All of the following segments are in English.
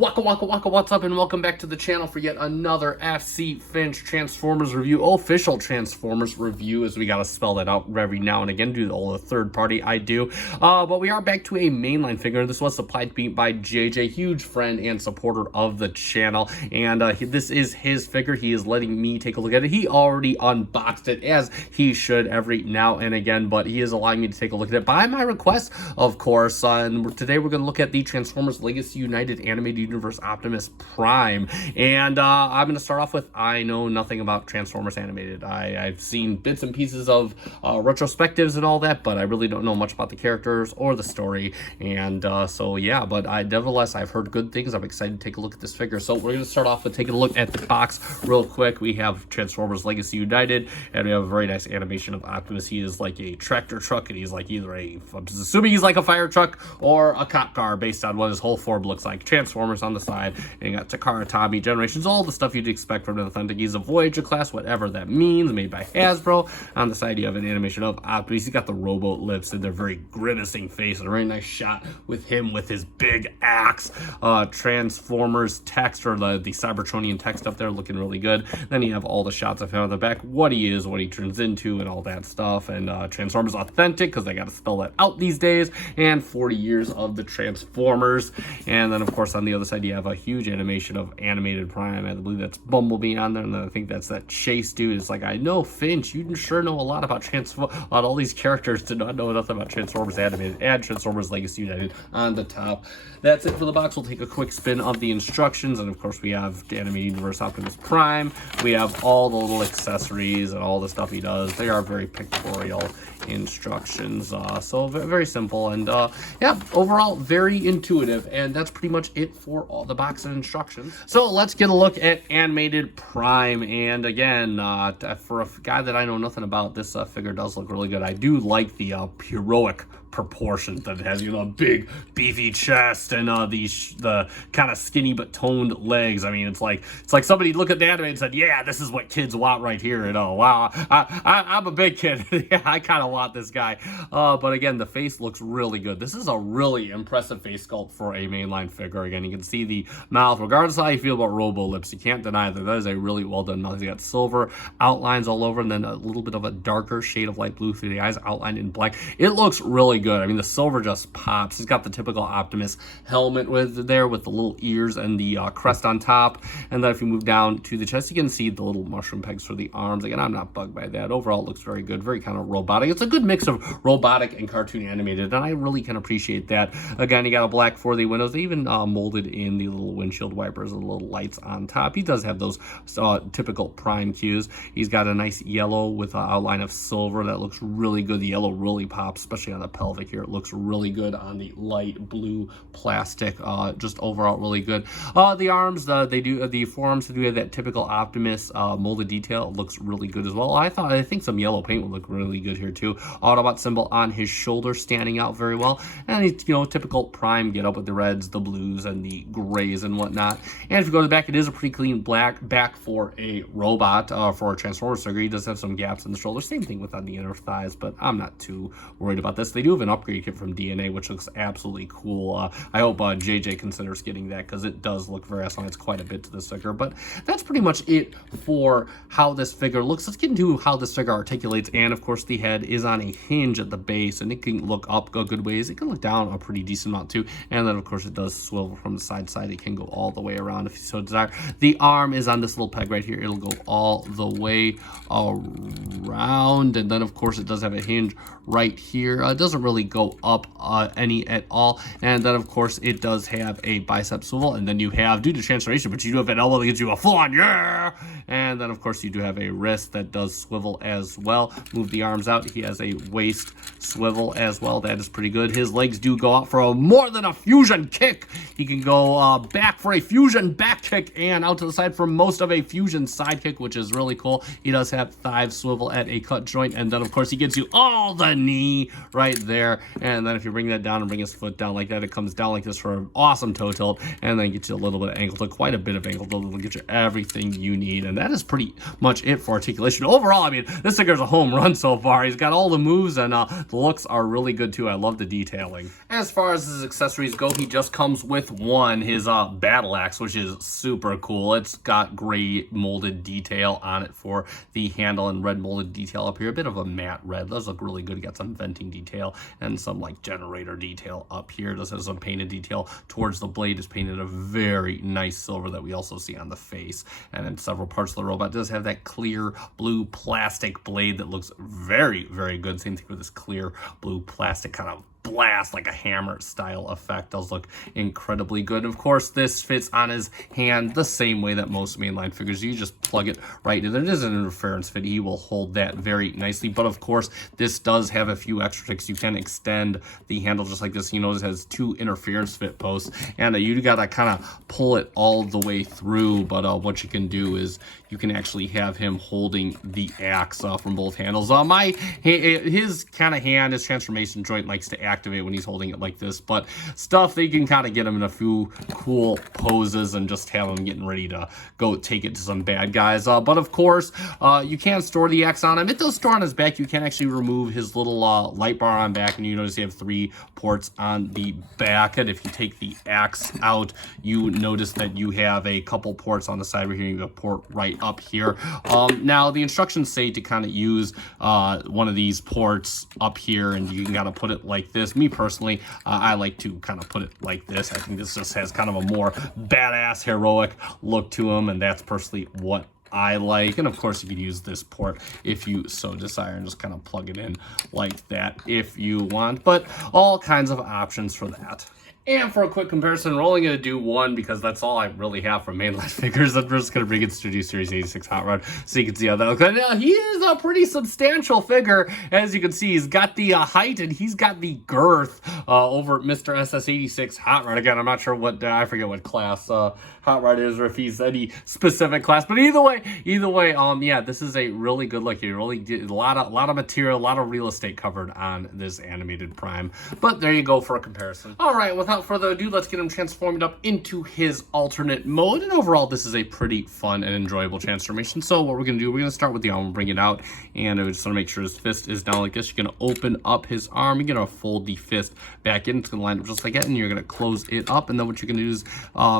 What's up, and welcome back to the channel for yet another FC Finch Transformers review, official Transformers review, as we gotta spell that out every now and again due to all the third party I do. But we are back to a mainline figure. This was supplied to me by JJ, huge friend and supporter of the channel, and this is his figure. He is letting me take a look at it. He already unboxed it, as he should every now and again, but he is allowing me to take a look at it by my request, of course. And today we're gonna look at the Transformers Legacy United Animated Universe Optimus Prime, and I'm going to start off with, I know nothing about Transformers Animated. I've seen bits and pieces of retrospectives and all that, but I really don't know much about the characters or the story, and so yeah, but nevertheless, I've heard good things. I'm excited to take a look at this figure. So we're going to start off with taking a look at the box real quick. We have Transformers Legacy United, and we have a very nice animation of Optimus. He is like a tractor truck, and he's like either I'm assuming he's like a fire truck or a cop car based on what his whole form looks like. Transformers on the side, and you got Takara, Tommy, Generations, all the stuff you'd expect from an authentic. He's a Voyager class, whatever that means, made by Hasbro. On the side, you have an animation of Optimus. He's got the rowboat lips and their very grimacing face, and a very nice shot with him with his big axe. Transformers text, or the Cybertronian text up there, looking really good. Then you have all the shots of him on the back, what he is, what he turns into, and all that stuff. And Transformers Authentic, because they got to spell that out these days, and 40 years of the Transformers. And then, of course, on the other side, you have a huge animation of Animated Prime. I believe that's Bumblebee on there, and then I think that's that Chase dude. It's like, I know, Finch, you sure know a lot about all these characters to not know nothing about Transformers Animated. Add Transformers Legacy United on the top. That's it for the box. We'll take a quick spin of the instructions, and of course, we have the Animated Universe Optimus Prime. We have all the little accessories and all the stuff he does. They are very pictorial instructions, so very simple, and yeah, overall very intuitive, and that's pretty much it for all the box and instructions. So let's get a look at Animated Prime, and again, for a guy that I know nothing about, this figure does look really good. I do like the heroic proportions that it has, you know, big beefy chest and the kind of skinny but toned legs. I mean, it's like somebody looked at the anime and said, yeah, this is what kids want right here. You know, wow, I'm a big kid. Yeah, I kind of want this guy. But again, the face looks really good. This is a really impressive face sculpt for a mainline figure. Again, you can see the mouth, regardless of how you feel about robo lips, you can't deny that is a really well done mouth. You got silver outlines all over, and then a little bit of a darker shade of light blue through the eyes, outlined in black. It looks really good. I mean, the silver just pops. He's got the typical Optimus helmet with the little ears and the crest on top. And then if you move down to the chest, you can see the little mushroom pegs for the arms. Again, I'm not bugged by that. Overall, it looks very good, very kind of robotic. It's a good mix of robotic and cartoon animated, and I really can appreciate that. Again, you got a black for the windows. They even molded in the little windshield wipers and the little lights on top. He does have those typical Prime cues. He's got a nice yellow with an outline of silver that looks really good. The yellow really pops, especially on the pelvic here. It looks really good on the light blue plastic. Just overall really good. The arms, the forearms do have that typical Optimus molded detail. It looks really good as well. I think some yellow paint would look really good here too. Autobot symbol on his shoulder standing out very well, and it's, you know, typical Prime get up with the reds, the blues, and the grays and whatnot. And if you go to the back, it is a pretty clean black back for a robot, for a Transformers figure. He does have some gaps in the shoulder. Same thing with on the inner thighs, but I'm not too worried about this. They do have an upgrade kit from DNA, which looks absolutely cool. I hope JJ considers getting that, because it does look very awesome. It's quite a bit to this figure, but that's pretty much it for how this figure looks. Let's get into how this figure articulates, and of course the head is on a hinge at the base, and it can look up a good ways. It can look down a pretty decent amount too, and then of course it does swivel from the side. It can go all the way around if you so desire. The arm is on this little peg right here. It'll go all the way around, and then of course it does have a hinge right here. It doesn't really go up any at all, and then of course it does have a bicep swivel, and then you have, due to transformation, but you do have an elbow that gives you a full-on yeah, and then of course you do have a wrist that does swivel as well. Move the arms out. He has a waist swivel as well. That is pretty good. His legs do go out for more than a fusion kick. He can go back for a fusion back kick, and out to the side for most of a fusion side kick, which is really cool. He does have thigh swivel at a cut joint, and then of course he gives you all the knee right there. there, and then if you bring that down and bring his foot down like that, it comes down like this for an awesome toe tilt, and then get you a little bit of ankle tilt, quite a bit of ankle tilt. It'll get you everything you need, and that is pretty much it for articulation. Overall, I mean, this figure's a home run so far. He's got all the moves, and the looks are really good too. I love the detailing. As far as his accessories go, he just comes with one, his battle axe, which is super cool. It's got gray molded detail on it for the handle and red molded detail up here. A bit of a matte red. Those look really good. You got some venting detail and some like generator detail up here. This has some painted detail towards the blade. Is painted a very nice silver that we also see on the face. And then several parts of the robot does have that clear blue plastic blade that looks very, very good. Same thing with this clear blue plastic kind of blast, like a hammer style effect. Does look incredibly good. Of course, this fits on his hand the same way that most mainline figures. You just plug it right in. There is an interference fit. He will hold that very nicely. But of course, this does have a few extra tricks. You can extend the handle just like this. You notice it has two interference fit posts, and you gotta kind of pull it all the way through. But what you can do is you can actually have him holding the axe from both handles. His kind of hand, his transformation joint likes to activate when he's holding it like this, but stuff that you can kind of get him in a few cool poses and just have him getting ready to go take it to some bad guys. But of course, you can store the axe on him. It does store on his back. You can actually remove his little light bar on back, and you notice you have 3 ports on the back. And if you take the axe out, you notice that you have a couple ports on the side right here. You have a port right up here. Now the instructions say to kind of use one of these ports up here, and you can kind of put it like this. Me personally, I like to kind of put it like this. I think this just has kind of a more badass, heroic look to him, and that's personally what I like. And of course, you could use this port if you so desire and just kind of plug it in like that if you want, but all kinds of options for that. And for a quick comparison, we're only going to do one because that's all I really have from mainline figures. I'm just going to bring it Studio Series 86 Hot Rod so you can see how that looks. Now, he is a pretty substantial figure. As you can see, he's got the height and he's got the girth over at Mr. SS86 Hot Rod. Again, I'm not sure what, I forget what class Hot Rod is or if he's any specific class. But either way, yeah, this is a really good look. You really get a lot of material, a lot of real estate covered on this animated Prime. But there you go for a comparison. All right, without further ado, let's get him transformed up into his alternate mode. And overall, this is a pretty fun and enjoyable transformation. So what we're going to do, we're going to start with the arm, bring it out, and I just want to make sure his fist is down like this. You're going to open up his arm. You're going to fold the fist back in. It's going to line up just like that, and you're going to close it up. And then what you're going to do is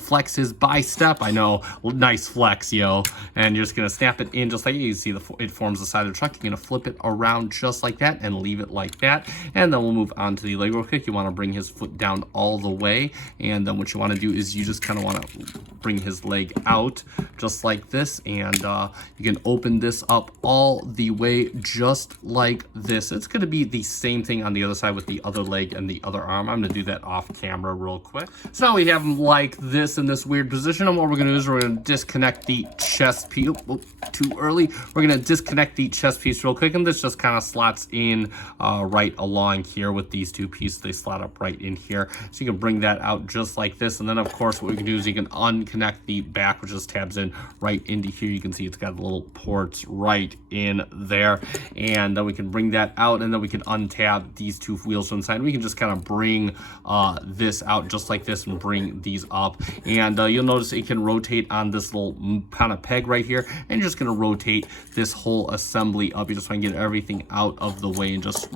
flex his bicep. I know, nice flex, yo. And you're just going to snap it in just like you see. It forms the side of the truck. You're going to flip it around just like that and leave it like that. And then we'll move on to the leg real quick. You want to bring his foot down all the way, and then what you want to do is you just kind of want to bring his leg out just like this, and you can open this up all the way just like this. It's going to be the same thing on the other side with the other leg and the other arm. I'm going to do that off camera real quick. So now we have him like this in this weird position, and what we're going to do is we're going to disconnect the chest piece. Oh, too early. We're going to disconnect the chest piece real quick, and this just kind of slots in right along here with these two pieces. They slot up right in here, so you can bring that out just like this. And then of course what we can do is you can unconnect the back, which just tabs in right into here. You can see it's got little ports right in there, and then we can bring that out, and then we can untab these two wheels from the side. We can just kind of bring this out just like this and bring these up, and you'll notice it can rotate on this little kind of peg right here, and you're just going to rotate this whole assembly up. You just want to get everything out of the way and just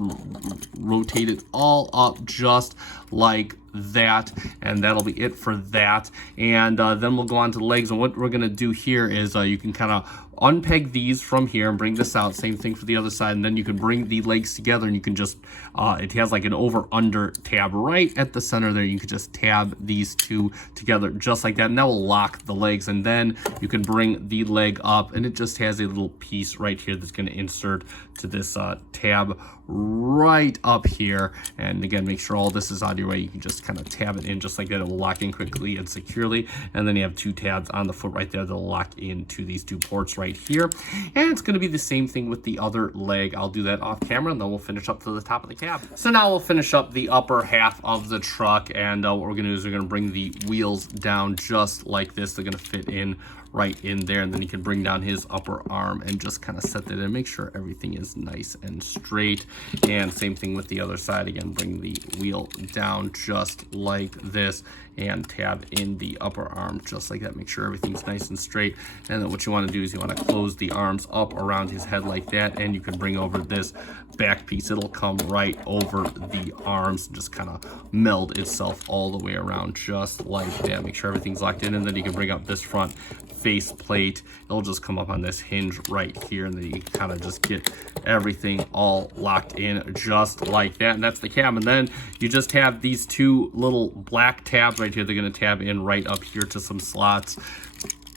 rotate it all up just like that, and that'll be it for that. And then we'll go on to the legs, and what we're going to do here is you can kind of unpeg these from here and bring this out. Same thing for the other side, and then you can bring the legs together, and you can just it has like an over under tab right at the center there. You can just tab these two together just like that, and that will lock the legs. And then you can bring the leg up, and it just has a little piece right here that's going to insert to this tab right up here. And again, make sure all this is out of your way. You can just kind of tab it in just like that. It will lock in quickly and securely, and then you have two tabs on the foot right there that'll lock into these two ports right here. And it's going to be the same thing with the other leg. I'll do that off camera, and then we'll finish up to the top of the cab. So now we'll finish up the upper half of the truck, and what we're going to do is we're going to bring the wheels down just like this. They're going to fit in right in there. And then you can bring down his upper arm and just kind of set that in. Make sure everything is nice and straight. And same thing with the other side. Again, bring the wheel down just like this and tab in the upper arm just like that. Make sure everything's nice and straight. And then what you want to do is you want to close the arms up around his head like that, and you can bring over this back piece. It'll come right over the arms and just kind of meld itself all the way around just like that. Make sure everything's locked in, and then you can bring up this front face plate. It'll just come up on this hinge right here, and then you kind of just get everything all locked in just like that. And that's the cab. And then you just have these two little black tabs right here. They're going to tab in right up here to some slots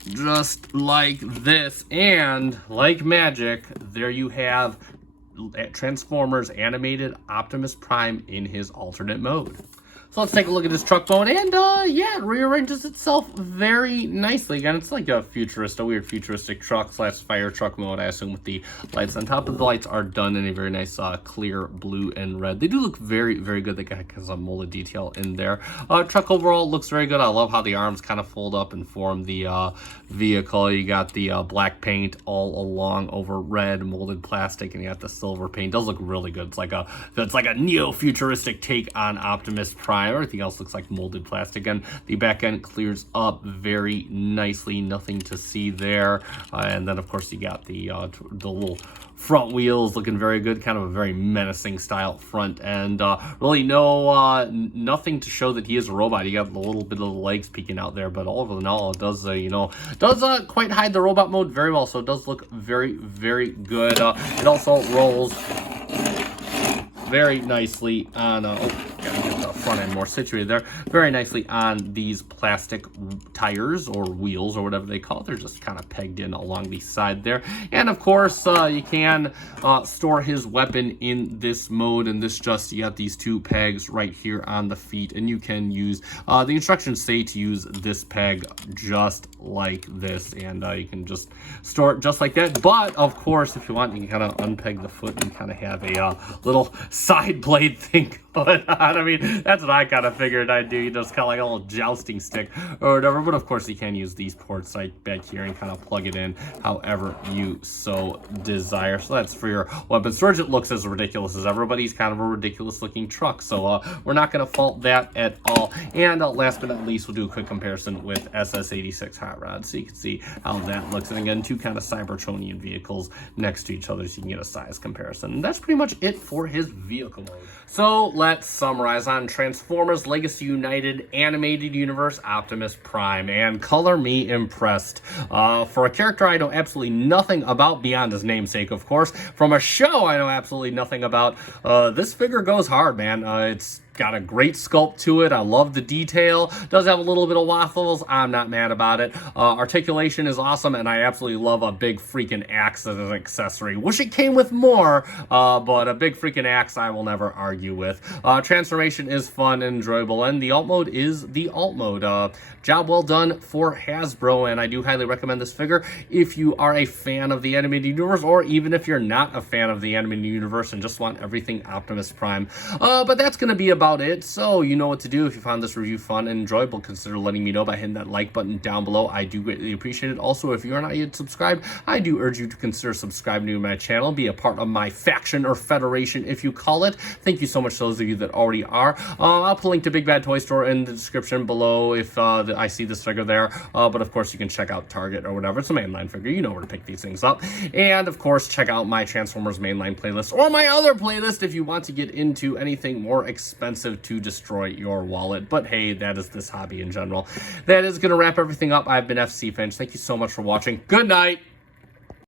just like this. And like magic, there you have Transformers animated Optimus Prime in his alternate mode. So let's take a look at this truck mode, and yeah, it rearranges itself very nicely. Again, it's like a weird futuristic truck / fire truck mode, I assume, with the lights on top. Of the lights are done in a very nice clear blue and red. They do look very, very good. They got some molded detail in there. Truck overall looks very good. I love how the arms kind of fold up and form the vehicle. You got the black paint all along over red molded plastic, and you got the silver paint. It does look really good. It's like a neo-futuristic take on Optimus Prime. Everything else looks like molded plastic, and the back end clears up very nicely. Nothing to see there. And then, of course, you got the little front wheels looking very good, kind of a very menacing style front end. Really nothing to show that he is a robot. You got a little bit of the legs peeking out there, but all in all, it does quite hide the robot mode very well. So it does look very, very good. It also rolls very nicely on gotta get the front end more situated there, very nicely on these plastic tires or wheels or whatever they call it. They're just kind of pegged in along the side there. And of course, you can store his weapon in this mode, and you got these two pegs right here on the feet, and you can use the instructions say to use this peg just like this, and you can just store it just like that. But of course, if you want, you can kind of unpeg the foot and kind of have a little side blade thing going on. I mean, that's what I kind of figured I'd do. You just kind of like a little jousting stick or whatever. But of course, you can use these ports right back here and kind of plug it in however you so desire. So that's for your weapon storage. It looks as ridiculous as everybody's kind of a ridiculous looking truck. So we're not going to fault that at all. And last but not least, we'll do a quick comparison with SS86 Hot Rod, so you can see how that looks. And again, two kind of Cybertronian vehicles next to each other, so you can get a size comparison. And that's pretty much it for his vehicle mode. So let's summarize on Transformers Legacy United Animated Universe Optimus Prime. And color me impressed. For a character I know absolutely nothing about beyond his namesake, of course. From a show I know absolutely nothing about. This figure goes hard, man. It's got a great sculpt to it. I love the detail. Does have a little bit of waffles. I'm not mad about it. Articulation is awesome, and I absolutely love a big freaking axe as an accessory. Wish it came with more, but a big freaking axe I will never argue with. Transformation is fun and enjoyable, and the alt mode is the alt mode. Job well done for Hasbro, and I do highly recommend this figure if you are a fan of the animated universe, or even if you're not a fan of the animated universe and just want everything Optimus Prime. But that's going to be about it. So you know what to do. If you found this review fun and enjoyable, consider letting me know by hitting that like button down below. I do greatly appreciate it. Also, if you're not yet subscribed, I do urge you to consider subscribing to my channel, be a part of my faction or federation if you call it. Thank you so much to those of you that already are. I'll put a link to Big Bad Toy Store in the description below if I see this figure there. But of course, you can check out Target or whatever. It's a mainline figure. You know where to pick these things up. And of course, check out my Transformers mainline playlist or my other playlist if you want to get into anything more expensive to destroy your wallet. But hey, that is this hobby in general. That is going to wrap everything up. I've been FC Finch. Thank you so much for watching. Good night.